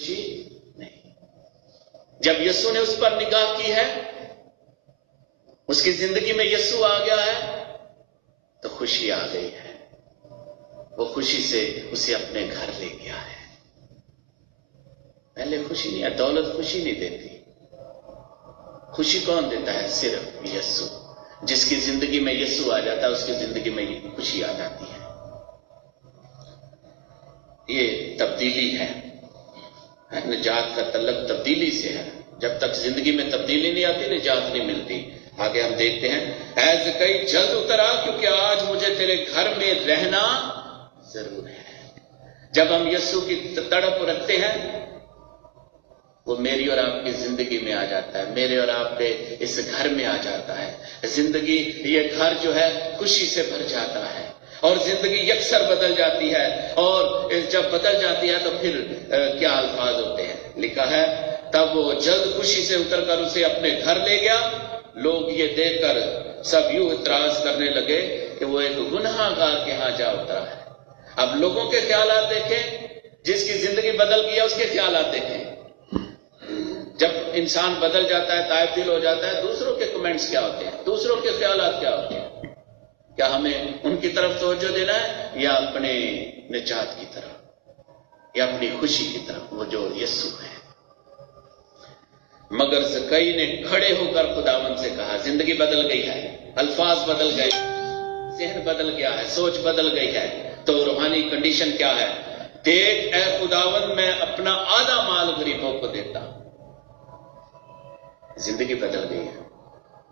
खुशी नहीं। जब यीशु ने उस पर निगाह की है, उसकी जिंदगी में यीशु आ गया है, तो खुशी आ गई है। वो खुशी से उसे अपने घर ले गया है। पहले खुशी नहीं है, दौलत खुशी नहीं देती। खुशी कौन देता है? सिर्फ यीशु। जिसकी जिंदगी में यीशु आ जाता है, उसकी जिंदगी में खुशी आ जाती है। ये तब्दीली है, निजात का तल्लक तब्दीली से है। जब तक जिंदगी में तब्दीली नहीं आती, निजात नहीं मिलती। आगे हम देखते हैं, ऐ कई जल्द उतर आ, क्योंकि आज मुझे तेरे घर में रहना जरूर है। जब हम यीशु की तड़प रखते हैं, वो मेरी और आपकी जिंदगी में आ जाता है, मेरे और आपके इस घर में आ जाता है। जिंदगी, ये घर जो है खुशी से भर जाता है और जिंदगी यकसर बदल जाती है। और जब बदल जाती है तो फिर क्या अल्फाज होते हैं। लिखा है, तब वो जल्द खुशी से उतरकर उसे अपने घर ले गया। लोग ये देखकर सब यूं इतराज करने लगे कि वो एक गुनहगार के यहां जा उतरा है। अब लोगों के ख्यालात देखें, जिसकी जिंदगी बदल गई है उसके ख्यालात देखें। जब इंसान बदल जाता है, तायब दिल हो जाता है, दूसरों के कमेंट्स क्या होते हैं, दूसरों के ख्यालात क्या होते हैं? क्या हमें उनकी तरफ तवज्जो देना है या अपने निजात की तरफ या अपनी खुशी की तरफ, वो जो यीशु है? मगर ज़कई ने खड़े होकर खुदावंद से कहा, जिंदगी बदल गई है, अल्फाज बदल गए, ज़हन बदल गया है, सोच बदल गई है। तो रूहानी कंडीशन क्या है? देख ऐ खुदावंद, मैं अपना आधा माल गरीबों को देता हूं। जिंदगी बदल गई है।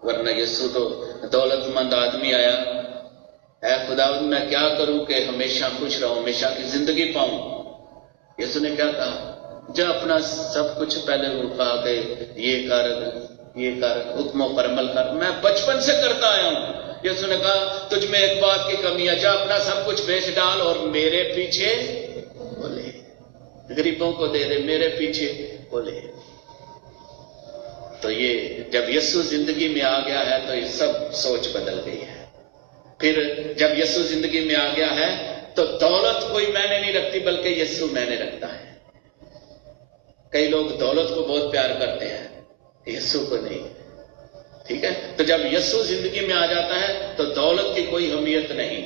वरना यीशु तो दौलतमंद आदमी आया, ऐ खुदावंद मैं क्या करूं कि हमेशा खुश रहूं, हमेशा की जिंदगी पाऊं। यीशु ने क्या कहा? जो अपना सब कुछ पहले रुका के ये कर, हुक्मों पर अमल कर, मैं बचपन से करता आया हूं। यीशु ने कहा, तुझ में एक बात की कमी है, जा अपना सब कुछ बेच डाल और मेरे पीछे बोले। गरीबों को दे दे, मेरे पीछे बोले। तो ये जब यीशु जिंदगी में आ गया है तो ये सब सोच बदल गई है। फिर जब यीशु जिंदगी में आ गया है तो दौलत कोई मैंने नहीं रखती, बल्कि यीशु मैंने रखता है। कई लोग दौलत को बहुत प्यार करते हैं, यीशु को नहीं। ठीक है, तो जब यीशु जिंदगी में आ जाता है तो दौलत की कोई अहमियत नहीं।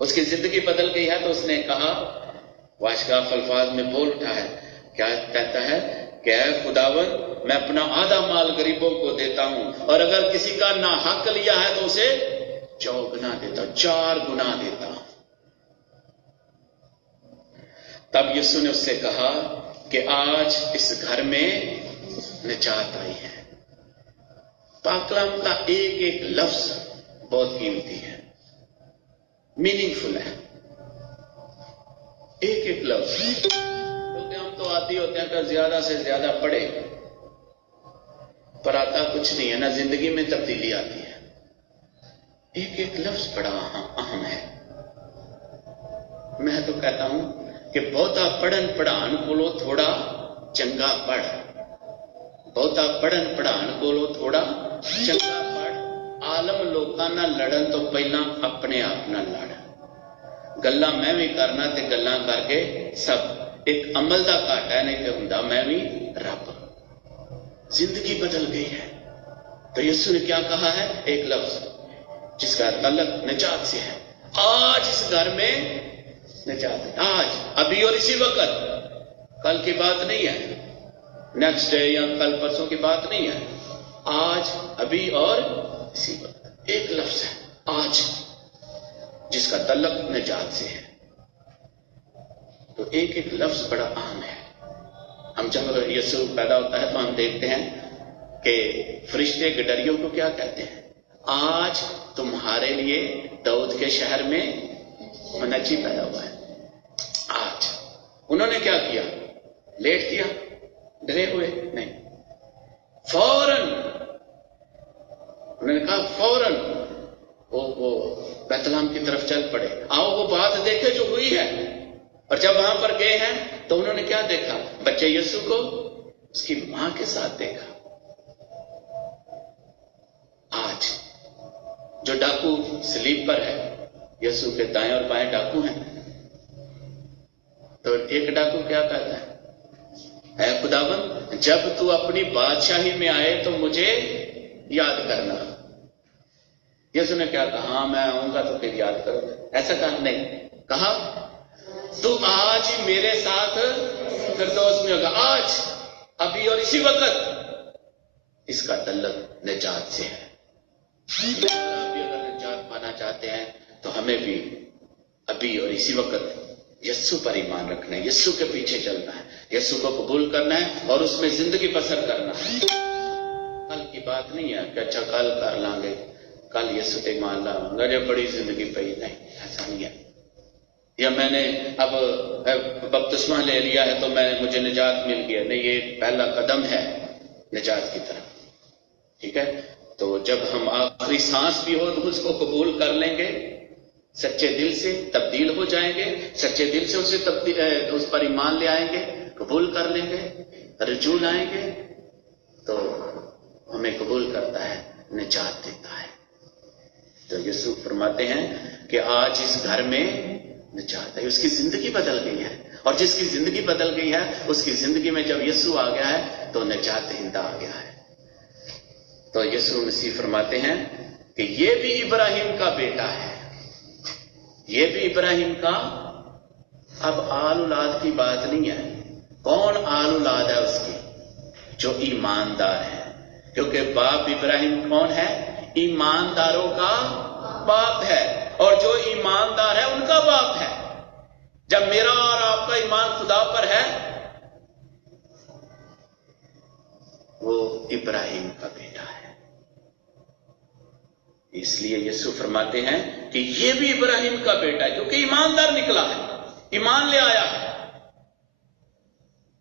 उसकी जिंदगी बदल गई है। तो उसने कहा, वाशगाफ अल्फाज में बोल उठा है, क्या कहता है? क्या खुदावन, मैं अपना आधा माल गरीबों को देता हूं, और अगर किसी का ना हक लिया है तो उसे 4 गुना देता हूं, 4 गुना देता हूं। तब यीशु ने उससे कहा कि आज इस घर में निजात आई है। पाक कलाम का एक एक लफ्ज बहुत कीमती है, मीनिंगफुल है। एक एक लफ्ज, क्योंकि हम तो आदी होते हैं कि ज्यादा से ज्यादा पढ़े, पर आता कुछ नहीं है ना, जिंदगी में तब्दीली आती है। एक एक लफ्ज बड़ा अहम है। मैं तो कहता हूं कि बहुता पढ़न पढ़ान कोलो थोड़ा चंगा पढ़, बहुता पढ़न पढ़ान कोलो थोड़ा चंगा पढ़। आलम लोकां नाल लड़न तो पहला अपने आप नाल लड़। गल्ला मैं भी करना ते गल्ला करके सब, एक अमल दा घाटा है, नहीं तो हुंदा मैं भी रब। जिंदगी बदल गई है। तो यीशु ने क्या कहा है? एक लफ्ज जिसका तल्लक निजात से है। आज इस घर में निजात है, आज, अभी और इसी वक्त। कल की बात नहीं है, नेक्स्ट डे या कल परसों की बात नहीं है। आज, अभी और इसी वक्त। एक लफ्ज है आज, जिसका तल्लक निजात से है। तो एक एक लफ्ज बड़ा अहम है। हम जब यीशु पैदा होता है तो हम देखते हैं कि फरिश्ते गडरियों को क्या कहते हैं? आज तुम्हारे लिए दाऊद के शहर में मनची पैदा हुआ है। आज उन्होंने क्या किया? लेट किया? डरे हुए नहीं, फौरन उन्होंने कहा, फौरन वो बैतलहम की तरफ चल पड़े, आओ वो बात देखे जो हुई है। और जब वहां पर गए हैं तो उन्होंने क्या देखा? बच्चे यीशु को उसकी मां के साथ देखा। आज जो डाकू स्लीप पर है, यीशु के दाएं और बाएं डाकू हैं, तो एक डाकू क्या कहता है? اے خداوند جب تو اپنی بادشاہی میں آئے تو مجھے یاد کرنا. یسوع نے کیا کہا؟ ہاں میں آؤں گا تو پھر یاد کروں گا. ایسا کہا نہیں، کہا تو آج ہی میرے ساتھ فردوس میں ہوگا. آج، ابھی اور اسی وقت. اس کا تعلق نجات سے ہے. ابھی اگر نجات پانا چاہتے ہیں تو ہمیں بھی ابھی اور اسی وقت یسوع پر ایمان رکھنا ہے، یسوع کے پیچھے چلنا ہے، یسوع کو قبول کرنا ہے اور اس میں زندگی بسر کرنا ہے. کل کی بات نہیں ہے کہ اچھا کل کر لیں گے، کل یسوع تے ایمان لاؤں گا جو بڑی زندگی پئی. نہیں، ایسا نہیں ہے. یا میں نے اب بپتسمہ لے لیا ہے تو مجھے نجات مل گیا. نہیں، یہ پہلا قدم ہے نجات کی طرف. ٹھیک ہے؟ تو جب ہم آخری سانس بھی ہو تو اس کو قبول کر لیں گے، سچے دل سے تبدیل ہو جائیں گے، سچے دل سے اس پر ایمان لے آئیں گے، قبول کر لیں گے، رجوع لائیں گے تو ہمیں قبول کرتا ہے، نجات دیتا ہے. تو یسوع فرماتے ہیں کہ آج اس گھر میں نجات ہے. اس کی زندگی بدل گئی ہے، اور جس کی زندگی بدل گئی ہے اس کی زندگی میں جب یسوع آ گیا ہے تو نجات دہندہ آ گیا ہے. تو یسوع مسیح فرماتے ہیں کہ یہ بھی ابراہیم کا بیٹا ہے. یہ بھی ابراہیم کا. اب آل اولاد کی بات نہیں ہے. کون آل اولاد ہے اس کی؟ جو ایماندار ہے. کیونکہ باپ ابراہیم کون ہے؟ ایمانداروں کا باپ ہے، اور جو ایماندار ہے ان کا باپ ہے. جب میرا اور آپ کا ایمان خدا پر ہے وہ ابراہیم کا بیٹا ہے. اس لیے یسوع فرماتے ہیں کہ یہ بھی ابراہیم کا بیٹا ہے، کیونکہ ایماندار نکلا ہے، ایمان لے آیا ہے.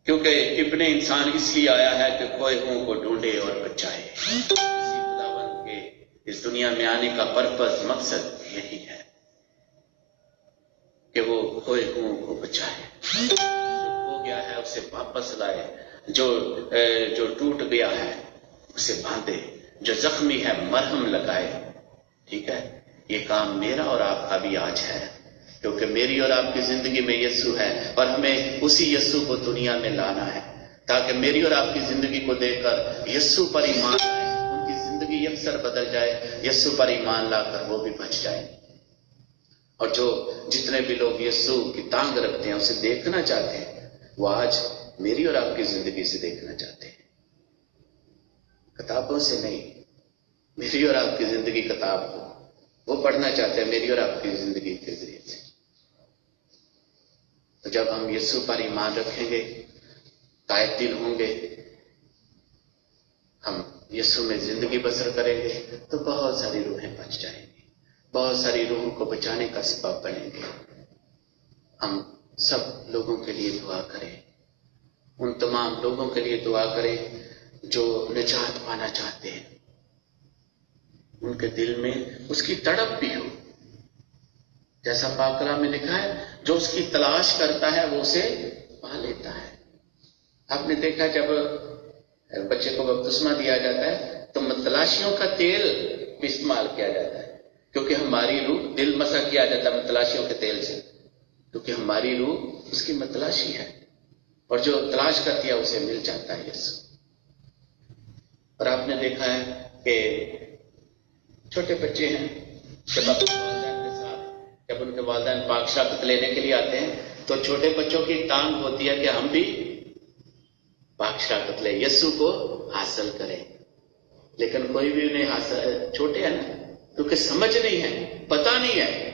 کیونکہ ابن انسان اس لیے آیا ہے کہ کوہوں کو ڈھونڈے اور بچائے. اسی خداوند کے اس دنیا میں آنے کا پرپس، مقصد یہی ہے کہ وہ کوہوں کو بچائے، جو کھو گیا ہے اسے واپس لائے، جو ٹوٹ گیا ہے اسے باندھے، جو زخمی ہے مرہم لگائے. ٹھیک ہے؟ یہ کام میرا اور آپ کا بھی آج ہے، کیونکہ میری اور آپ کی زندگی میں یسوع ہے، اور ہمیں اسی یسوع کو دنیا میں لانا ہے تاکہ میری اور آپ کی زندگی کو دیکھ کر یسوع پر ایمان لائے، ان کی زندگی یکسر بدل جائے. یسوع پر ایمان لا کر وہ بھی بچ جائیں. اور جتنے بھی لوگ یسوع کی تانگ رکھتے ہیں، اسے دیکھنا چاہتے ہیں، وہ آج میری اور آپ کی زندگی سے دیکھنا چاہتے ہیں، کتابوں سے نہیں. میری اور آپ کی زندگی کتاب کو وہ پڑھنا چاہتے ہیں میری اور آپ کی زندگی کے ذریعے سے. تو جب ہم یسوع پر ایمان رکھیں گے، قائد دل ہوں گے، ہم یسوع میں زندگی بسر کریں گے تو بہت ساری روحیں بچ جائیں گی، بہت ساری روحوں کو بچانے کا سبب بنیں گے. ہم سب لوگوں کے لیے دعا کریں، ان تمام لوگوں کے لیے دعا کریں جو نجات پانا چاہتے ہیں، ان کے دل میں اس کی تڑپ بھی ہو. جیسا پاک کلام میں لکھا ہے، جو اس کی تلاش کرتا ہے وہ اسے پا لیتا ہے. آپ نے دیکھا جب بچے کو بپتسمہ دیا جاتا ہے تو متلاشیوں کا تیل بھی استعمال کیا جاتا ہے، کیونکہ ہماری روح، دل مسح کیا جاتا ہے متلاشیوں کے تیل سے، کیونکہ ہماری روح اس کی متلاشی ہے، اور جو تلاش کرتی ہے اسے مل جاتا ہے یسوع. اور آپ نے دیکھا ہے کہ چھوٹے بچے ہیں، جب اپنے والدین کے ساتھ، جب ان کے والدین پاک شرافت لینے کے لیے آتے ہیں تو چھوٹے بچوں کی ٹانگ ہوتی ہے کہ ہم بھی پاک شرافت لیں، یسوع کو حاصل کریں. لیکن کوئی بھی انہیں حاصل، چھوٹے ہیں نا، کیونکہ سمجھ نہیں ہے، پتہ نہیں ہے.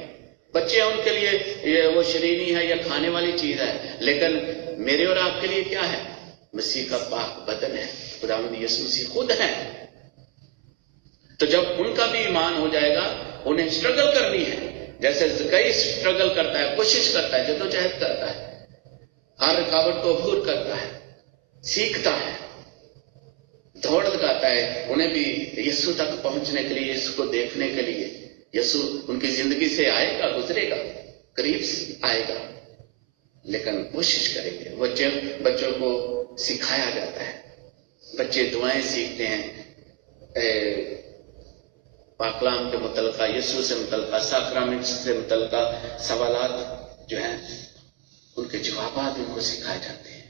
بچے ان کے لیے وہ شرینی ہے یا کھانے والی چیز ہے، لیکن میرے اور آپ کے لیے کیا ہے؟ مسیح کا پاک بدن ہے، خداوند یسوع مسیح خود ہے. تو جب ان کا بھی ایمان ہو جائے گا، انہیں اسٹرگل کرنی ہے، جیسے زکئی اسٹرگل کرتا ہے، کوشش کرتا ہے، جدوجہد کرتا ہے، ہر رکاوٹ کو عبور کرتا ہے، سیکھتا ہے، دوڑ لگاتا ہے. انہیں بھی یسوع تک پہنچنے کے لیے، یسوع کو دیکھنے کے لیے، یسوع ان کی زندگی سے آئے گا، گزرے گا، قریب سے آئے گا، لیکن کوشش کریں گے. بچوں کو سکھایا جاتا ہے، بچے دعائیں سیکھتے ہیں، پاک کلام کے متعلقہ، یسوع سے متعلقہ، ساکرامنٹ سے متعلقہ سوالات جو ہیں ان کے جوابات ان کو سکھائے جاتے ہیں.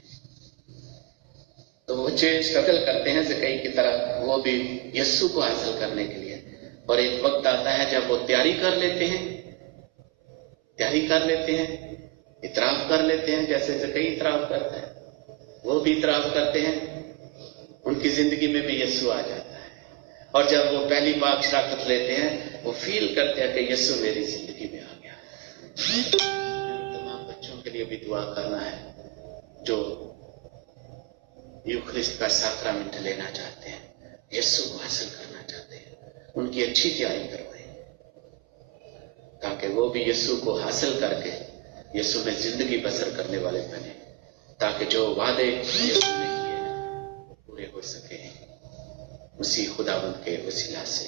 तो बच्चे स्ट्रगल करते हैं ज़कई की तरह, वो भी यस्सु को हासिल करने के लिए। और एक वक्त आता है जब वो तैयारी कर लेते हैं, इतराफ कर लेते हैं, जैसे ज़कई इतराफ करता है, वो भी इतराफ करते हैं, उनकी जिंदगी में भी यस्सु आ जाता है। और जब वो पहली बार शराकत लेते हैं, वो फील करते हैं कि यस्सु मेरी जिंदगी में आ गया। तमाम बच्चों के लिए भी दुआ करना है जो यूखरिस्ट का साक्रामेंट लेना चाहते हैं, यस्सु को हासिल करना चाहते हैं, उनकी अच्छी तैयारी करवाएं ताकि वो भी यस्सु को हासिल करके यस्सु में जिंदगी बसर करने वाले बने, ताकि जो वादे यस्सु ने किए वो पूरे हो सके उसी खुदावंद के वसीला से।